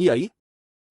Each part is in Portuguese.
E aí?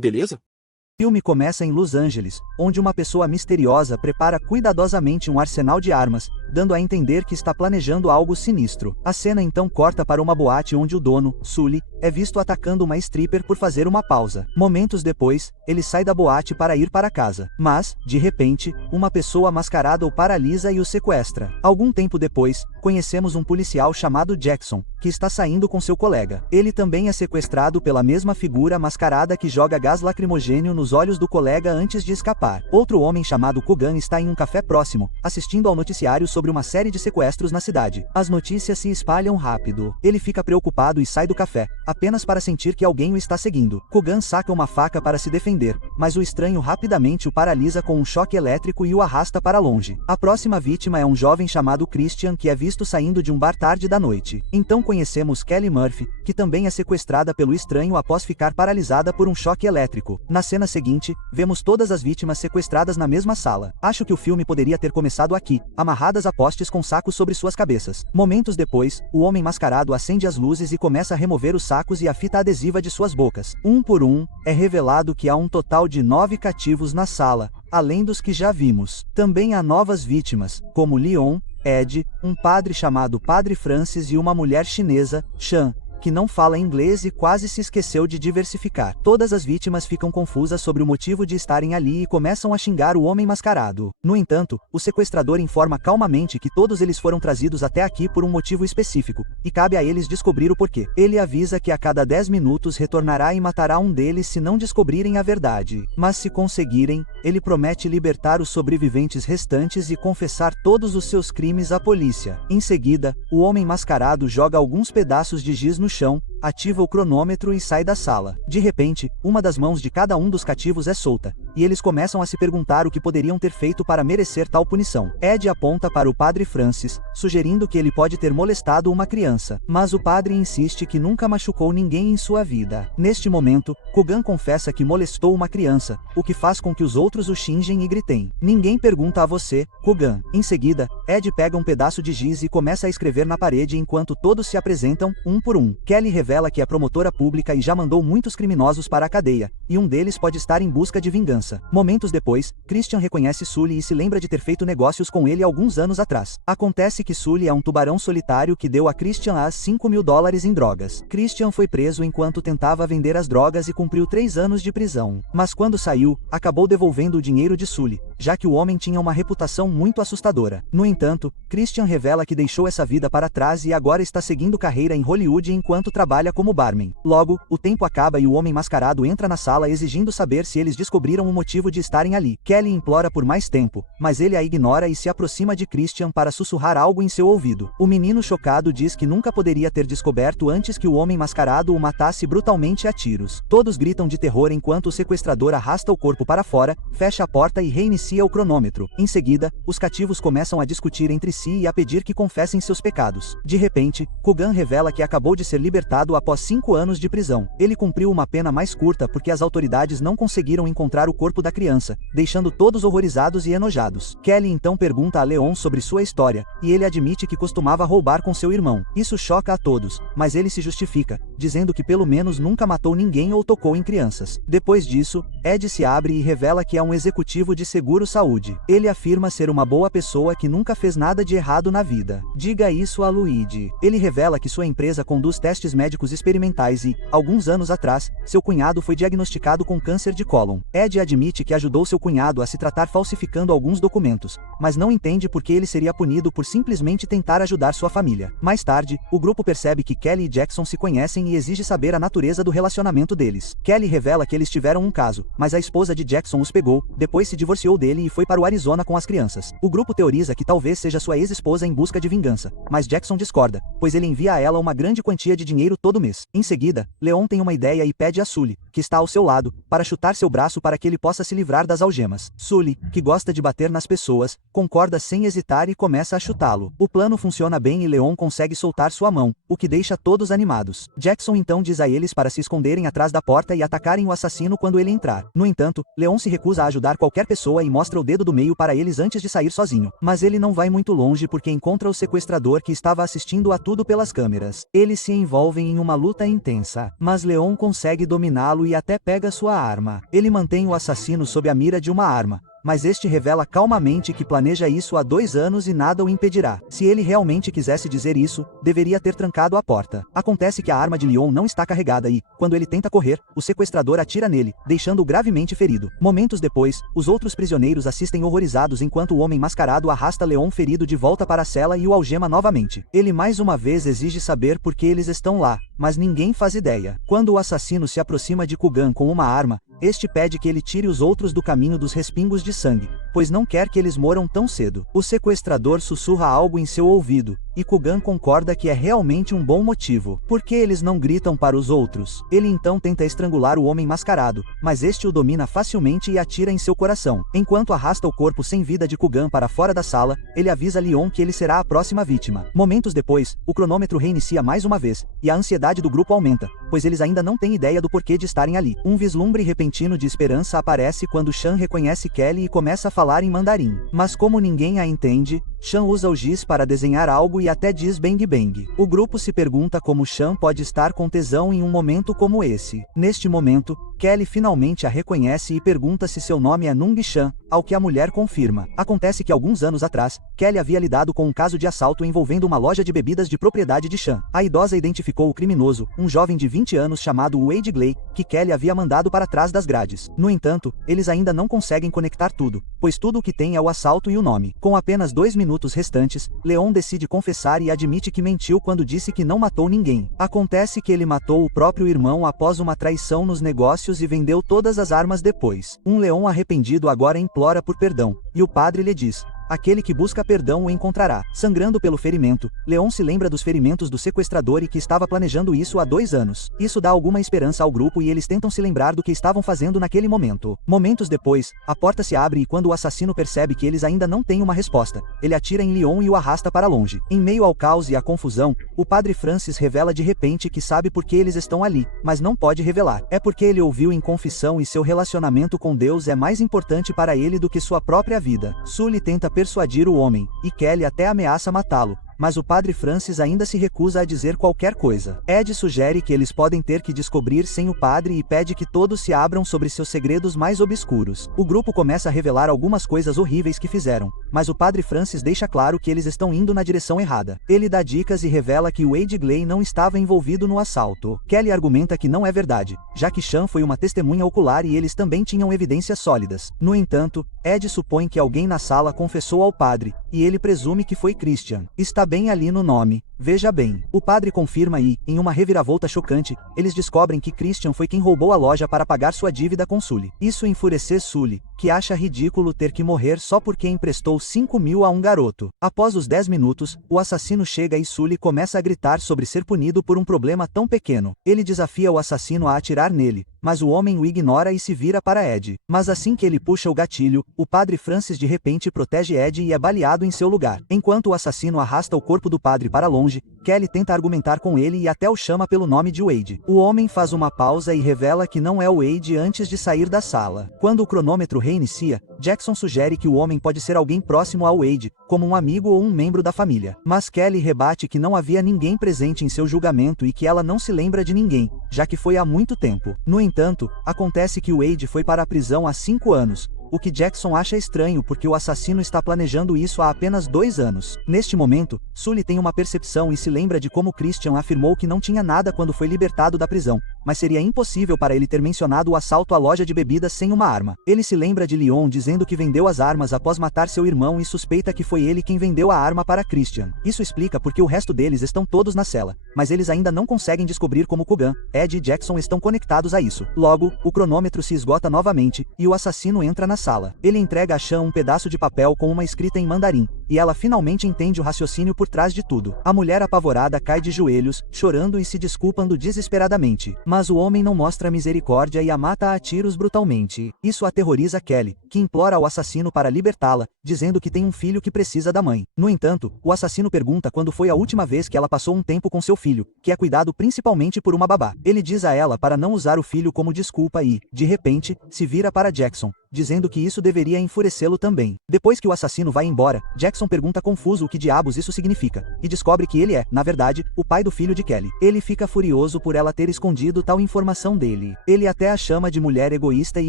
Beleza? O filme começa em Los Angeles, onde uma pessoa misteriosa prepara cuidadosamente um arsenal de armas, dando a entender que está planejando algo sinistro. A cena então corta para uma boate onde o dono, Sully, é visto atacando uma stripper por fazer uma pausa. Momentos depois, ele sai da boate para ir para casa. Mas, de repente, uma pessoa mascarada o paralisa e o sequestra. Algum tempo depois, conhecemos um policial chamado Jackson, que está saindo com seu colega. Ele também é sequestrado pela mesma figura mascarada que joga gás lacrimogênio nos olhos do colega antes de escapar. Outro homem chamado Coogan está em um café próximo, assistindo ao noticiário sobre uma série de sequestros na cidade. As notícias se espalham rápido. Ele fica preocupado e sai do café, apenas para sentir que alguém o está seguindo. Coogan saca uma faca para se defender, mas o estranho rapidamente o paralisa com um choque elétrico e o arrasta para longe. A próxima vítima é um jovem chamado Christian que é visto saindo de um bar tarde da noite. Então conhecemos Kelly Murphy, que também é sequestrada pelo estranho após ficar paralisada por um choque elétrico. Na cena seguinte, vemos todas as vítimas sequestradas na mesma sala. Acho que o filme poderia ter começado aqui, amarradas a postes com sacos sobre suas cabeças. Momentos depois, o homem mascarado acende as luzes e começa a remover os sacos e a fita adesiva de suas bocas. Um por um, é revelado que há um total de 9 cativos na sala, além dos que já vimos. Também há novas vítimas, como Leon, Ed, um padre chamado Padre Francis e uma mulher chinesa, Shan, que não fala inglês e quase se esqueceu de diversificar. Todas as vítimas ficam confusas sobre o motivo de estarem ali e começam a xingar o homem mascarado. No entanto, o sequestrador informa calmamente que todos eles foram trazidos até aqui por um motivo específico, e cabe a eles descobrir o porquê. Ele avisa que a cada 10 minutos retornará e matará um deles se não descobrirem a verdade. Mas se conseguirem, ele promete libertar os sobreviventes restantes e confessar todos os seus crimes à polícia. Em seguida, o homem mascarado joga alguns pedaços de giz no chão, ativa o cronômetro e sai da sala. De repente, uma das mãos de cada um dos cativos é solta, e eles começam a se perguntar o que poderiam ter feito para merecer tal punição. Ed aponta para o padre Francis, sugerindo que ele pode ter molestado uma criança, mas o padre insiste que nunca machucou ninguém em sua vida. Neste momento, Coogan confessa que molestou uma criança, o que faz com que os outros o xingem e gritem: "Ninguém pergunta a você, Coogan." Em seguida, Ed pega um pedaço de giz e começa a escrever na parede enquanto todos se apresentam, um por um. Kelly revela que é promotora pública e já mandou muitos criminosos para a cadeia, e um deles pode estar em busca de vingança. Momentos depois, Christian reconhece Sully e se lembra de ter feito negócios com ele alguns anos atrás. Acontece que Sully é um tubarão solitário que deu a Christian as $5.000 em drogas. Christian foi preso enquanto tentava vender as drogas e cumpriu 3 anos de prisão. Mas quando saiu, acabou devolvendo o dinheiro de Sully, já que o homem tinha uma reputação muito assustadora. No entanto, Christian revela que deixou essa vida para trás e agora está seguindo carreira em Hollywood enquanto trabalha como barman. Logo, o tempo acaba e o homem mascarado entra na sala exigindo saber se eles descobriram o motivo de estarem ali. Kelly implora por mais tempo, mas ele a ignora e se aproxima de Christian para sussurrar algo em seu ouvido. O menino chocado diz que nunca poderia ter descoberto antes que o homem mascarado o matasse brutalmente a tiros. Todos gritam de terror enquanto o sequestrador arrasta o corpo para fora, fecha a porta e reinicia o cronômetro. Em seguida, os cativos começam a discutir entre si e a pedir que confessem seus pecados. De repente, Coogan revela que acabou de ser libertado após 5 anos de prisão. Ele cumpriu uma pena mais curta porque as autoridades não conseguiram encontrar o corpo da criança, deixando todos horrorizados e enojados. Kelly então pergunta a Leon sobre sua história, e ele admite que costumava roubar com seu irmão. Isso choca a todos, mas ele se justifica, dizendo que pelo menos nunca matou ninguém ou tocou em crianças. Depois disso, Ed se abre e revela que é um executivo de seguro-saúde. Ele afirma ser uma boa pessoa que nunca fez nada de errado na vida. Diga isso a Luigi. Ele revela que sua empresa conduz testes médicos experimentais e, alguns anos atrás, seu cunhado foi diagnosticado com câncer de cólon. Ed admite que ajudou seu cunhado a se tratar falsificando alguns documentos, mas não entende por que ele seria punido por simplesmente tentar ajudar sua família. Mais tarde, o grupo percebe que Kelly e Jackson se conhecem e exige saber a natureza do relacionamento deles. Kelly revela que eles tiveram um caso, mas a esposa de Jackson os pegou, depois se divorciou dele e foi para o Arizona com as crianças. O grupo teoriza que talvez seja sua ex-esposa em busca de vingança, mas Jackson discorda, pois ele envia a ela uma grande quantia de dinheiro todo mês. Em seguida, Leon tem uma ideia e pede a Sully, que está ao seu seu lado, para chutar seu braço para que ele possa se livrar das algemas. Sully, que gosta de bater nas pessoas, concorda sem hesitar e começa a chutá-lo. O plano funciona bem e Leon consegue soltar sua mão, o que deixa todos animados. Jackson então diz a eles para se esconderem atrás da porta e atacarem o assassino quando ele entrar. No entanto, Leon se recusa a ajudar qualquer pessoa e mostra o dedo do meio para eles antes de sair sozinho. Mas ele não vai muito longe porque encontra o sequestrador que estava assistindo a tudo pelas câmeras. Eles se envolvem em uma luta intensa, mas Leon consegue dominá-lo e até pega sua arma. Ele mantém o assassino sob a mira de uma arma, mas este revela calmamente que planeja isso há 2 anos e nada o impedirá. Se ele realmente quisesse dizer isso, deveria ter trancado a porta. Acontece que a arma de Leon não está carregada e, quando ele tenta correr, o sequestrador atira nele, deixando-o gravemente ferido. Momentos depois, os outros prisioneiros assistem horrorizados enquanto o homem mascarado arrasta Leon ferido de volta para a cela e o algema novamente. Ele mais uma vez exige saber por que eles estão lá, mas ninguém faz ideia. Quando o assassino se aproxima de Kugan com uma arma, este pede que ele tire os outros do caminho dos respingos de sangue, pois não quer que eles moram tão cedo. O sequestrador sussurra algo em seu ouvido, e Kugan concorda que é realmente um bom motivo. Por que eles não gritam para os outros? Ele então tenta estrangular o homem mascarado, mas este o domina facilmente e atira em seu coração. Enquanto arrasta o corpo sem vida de Kugan para fora da sala, ele avisa Leon que ele será a próxima vítima. Momentos depois, o cronômetro reinicia mais uma vez, e a ansiedade do grupo aumenta, pois eles ainda não têm ideia do porquê de estarem ali. Um vislumbre repentino de esperança aparece quando Chan reconhece Kelly e começa a falar em mandarim. Mas como ninguém a entende, Chan usa o giz para desenhar algo e até diz bang bang. O grupo se pergunta como Chan pode estar com tesão em um momento como esse. Neste momento, Kelly finalmente a reconhece e pergunta se seu nome é Nung Chan, ao que a mulher confirma. Acontece que alguns anos atrás, Kelly havia lidado com um caso de assalto envolvendo uma loja de bebidas de propriedade de Chan. A idosa identificou o criminoso, um jovem de 20 anos chamado Wade Glay, que Kelly havia mandado para trás das grades. No entanto, eles ainda não conseguem conectar tudo, pois tudo o que tem é o assalto e o nome. Com apenas 2 minutos restantes, Leon decide confessar e admite que mentiu quando disse que não matou ninguém. Acontece que ele matou o próprio irmão após uma traição nos negócios e vendeu todas as armas depois. Um Leon arrependido agora implora por perdão, e o padre lhe diz: aquele que busca perdão o encontrará. Sangrando pelo ferimento, Leon se lembra dos ferimentos do sequestrador e que estava planejando isso há 2 anos. Isso dá alguma esperança ao grupo e eles tentam se lembrar do que estavam fazendo naquele momento. Momentos depois, a porta se abre e quando o assassino percebe que eles ainda não têm uma resposta, ele atira em Leon e o arrasta para longe. Em meio ao caos e à confusão, o padre Francis revela de repente que sabe por que eles estão ali, mas não pode revelar. É porque ele ouviu em confissão e seu relacionamento com Deus é mais importante para ele do que sua própria vida. Sully tenta persuadir o homem, e Kelly até ameaça matá-lo, mas o padre Francis ainda se recusa a dizer qualquer coisa. Ed sugere que eles podem ter que descobrir sem o padre e pede que todos se abram sobre seus segredos mais obscuros. O grupo começa a revelar algumas coisas horríveis que fizeram, mas o padre Francis deixa claro que eles estão indo na direção errada. Ele dá dicas e revela que Wade Glay não estava envolvido no assalto. Kelly argumenta que não é verdade, já que Chan foi uma testemunha ocular e eles também tinham evidências sólidas. No entanto, Ed supõe que alguém na sala confessou ao padre, e ele presume que foi Christian. Está bem ali no nome, veja bem. O padre confirma e, em uma reviravolta chocante, eles descobrem que Christian foi quem roubou a loja para pagar sua dívida com Sully. Isso enfurece Sully, que acha ridículo ter que morrer só porque emprestou 5.000 a um garoto. Após os 10 minutos, o assassino chega e Sully começa a gritar sobre ser punido por um problema tão pequeno. Ele desafia o assassino a atirar nele, mas o homem o ignora e se vira para Ed. Mas assim que ele puxa o gatilho, o padre Francis de repente protege Ed e é baleado em seu lugar. Enquanto o assassino arrasta o corpo do padre para longe, Kelly tenta argumentar com ele e até o chama pelo nome de Wade. O homem faz uma pausa e revela que não é o Wade antes de sair da sala. Quando o cronômetro reinicia, Jackson sugere que o homem pode ser alguém próximo ao Wade, como um amigo ou um membro da família. Mas Kelly rebate que não havia ninguém presente em seu julgamento e que ela não se lembra de ninguém, já que foi há muito tempo. No entanto, acontece que Wade foi para a prisão há 5 anos, o que Jackson acha estranho porque o assassino está planejando isso há apenas 2 anos. Neste momento, Sully tem uma percepção e se lembra de como Christian afirmou que não tinha nada quando foi libertado da prisão, mas seria impossível para ele ter mencionado o assalto à loja de bebidas sem uma arma. Ele se lembra de Leon dizendo que vendeu as armas após matar seu irmão e suspeita que foi ele quem vendeu a arma para Christian. Isso explica porque o resto deles estão todos na cela, mas eles ainda não conseguem descobrir como Kugan, Ed e Jackson estão conectados a isso. Logo, o cronômetro se esgota novamente, e o assassino entra na sala. Ele entrega a Chan um pedaço de papel com uma escrita em mandarim, e ela finalmente entende o raciocínio por trás de tudo. A mulher apavorada cai de joelhos, chorando e se desculpando desesperadamente. Mas o homem não mostra misericórdia e a mata a tiros brutalmente. Isso aterroriza Kelly, que implora ao assassino para libertá-la, dizendo que tem um filho que precisa da mãe. No entanto, o assassino pergunta quando foi a última vez que ela passou um tempo com seu filho, que é cuidado principalmente por uma babá. Ele diz a ela para não usar o filho como desculpa e, de repente, se vira para Jackson, dizendo que isso deveria enfurecê-lo também. Depois que o assassino vai embora, Jackson pergunta confuso o que diabos isso significa, e descobre que ele é, na verdade, o pai do filho de Kelly. Ele fica furioso por ela ter escondido tal informação dele. Ele até a chama de mulher egoísta e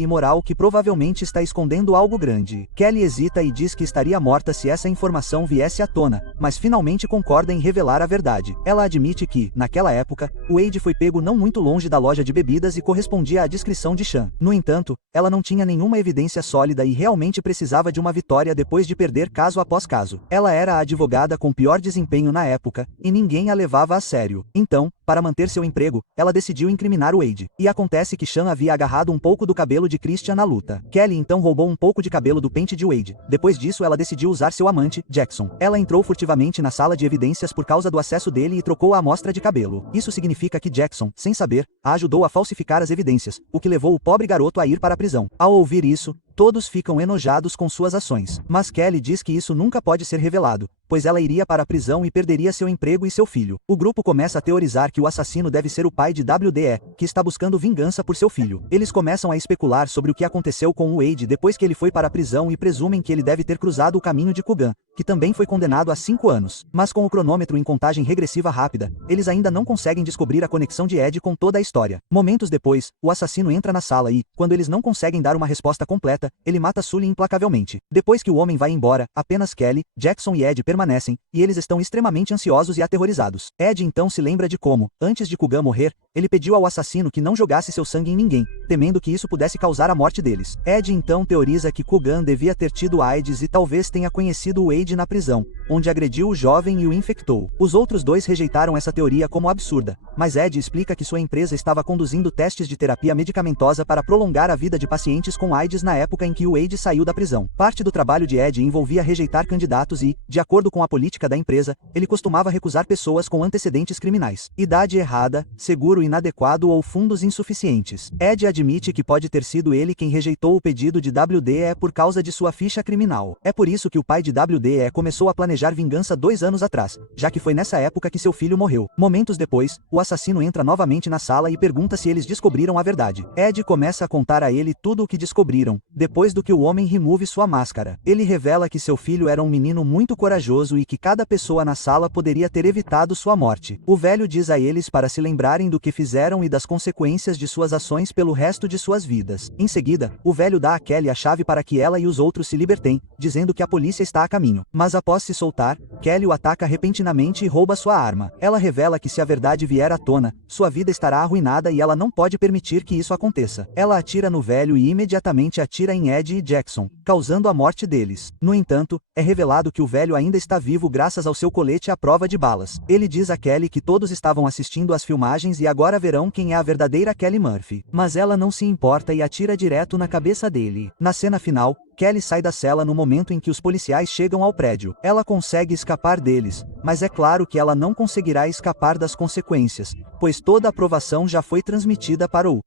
imoral que provavelmente está escondendo algo grande. Kelly hesita e diz que estaria morta se essa informação viesse à tona, mas finalmente concorda em revelar a verdade. Ela admite que, naquela época, o Wade foi pego não muito longe da loja de bebidas e correspondia à descrição de Sean. No entanto, ela não tinha nenhuma evidência sólida e realmente precisava de uma vitória depois de perder caso após caso. Ela era a advogada com pior desempenho na época, e ninguém a levava a sério. Então, para manter seu emprego, ela decidiu incriminar o Wade. E acontece que Sean havia agarrado um pouco do cabelo de Christian na luta. Kelly então roubou um pouco de cabelo do pente de Wade. Depois disso ela decidiu usar seu amante, Jackson. Ela entrou furtivamente na sala de evidências por causa do acesso dele e trocou a amostra de cabelo. Isso significa que Jackson, sem saber, a ajudou a falsificar as evidências, o que levou o pobre garoto a ir para a prisão. Ao ouvir isso, todos ficam enojados com suas ações. Mas Kelly diz que isso nunca pode ser revelado, pois ela iria para a prisão e perderia seu emprego e seu filho. O grupo começa a teorizar que o assassino deve ser o pai de WDE, que está buscando vingança por seu filho. Eles começam a especular sobre o que aconteceu com o Wade depois que ele foi para a prisão e presumem que ele deve ter cruzado o caminho de Kugan, que também foi condenado a 5 anos. Mas com o cronômetro em contagem regressiva rápida, eles ainda não conseguem descobrir a conexão de Ed com toda a história. Momentos depois, o assassino entra na sala e, quando eles não conseguem dar uma resposta completa, ele mata Sully implacavelmente. Depois que o homem vai embora, apenas Kelly, Jackson e Ed permanecem, e eles estão extremamente ansiosos e aterrorizados. Ed então se lembra de como, antes de Kugan morrer, ele pediu ao assassino que não jogasse seu sangue em ninguém, temendo que isso pudesse causar a morte deles. Ed então teoriza que Kugan devia ter tido AIDS e talvez tenha conhecido o Wade na prisão, onde agrediu o jovem e o infectou. Os outros dois rejeitaram essa teoria como absurda, mas Ed explica que sua empresa estava conduzindo testes de terapia medicamentosa para prolongar a vida de pacientes com AIDS na época em que o Wade saiu da prisão. Parte do trabalho de Ed envolvia rejeitar candidatos e, de acordo com a política da empresa, ele costumava recusar pessoas com antecedentes criminais, idade errada, seguro inadequado ou fundos insuficientes. Ed admite que pode ter sido ele quem rejeitou o pedido de WDE por causa de sua ficha criminal. É por isso que o pai de WDE começou a planejar vingança 2 anos atrás, já que foi nessa época que seu filho morreu. Momentos depois, o assassino entra novamente na sala e pergunta se eles descobriram a verdade. Ed começa a contar a ele tudo o que descobriram, depois do que o homem remove sua máscara. Ele revela que seu filho era um menino muito corajoso e que cada pessoa na sala poderia ter evitado sua morte. O velho diz a eles para se lembrarem do que fizeram e das consequências de suas ações pelo resto de suas vidas. Em seguida, o velho dá a Kelly a chave para que ela e os outros se libertem, dizendo que a polícia está a caminho. Mas após se soltar, Kelly o ataca repentinamente e rouba sua arma. Ela revela que se a verdade vier à tona, sua vida estará arruinada e ela não pode permitir que isso aconteça. Ela atira no velho e imediatamente atira em Ed e Jackson, causando a morte deles. No entanto, é revelado que o velho ainda está vivo graças ao seu colete à prova de balas. Ele diz a Kelly que todos estavam assistindo às filmagens e agora verão quem é a verdadeira Kelly Murphy. Mas ela não se importa e atira direto na cabeça dele. Na cena final, Kelly sai da cela no momento em que os policiais chegam ao prédio. Ela consegue escapar deles, mas é claro que ela não conseguirá escapar das consequências, pois toda a aprovação já foi transmitida para o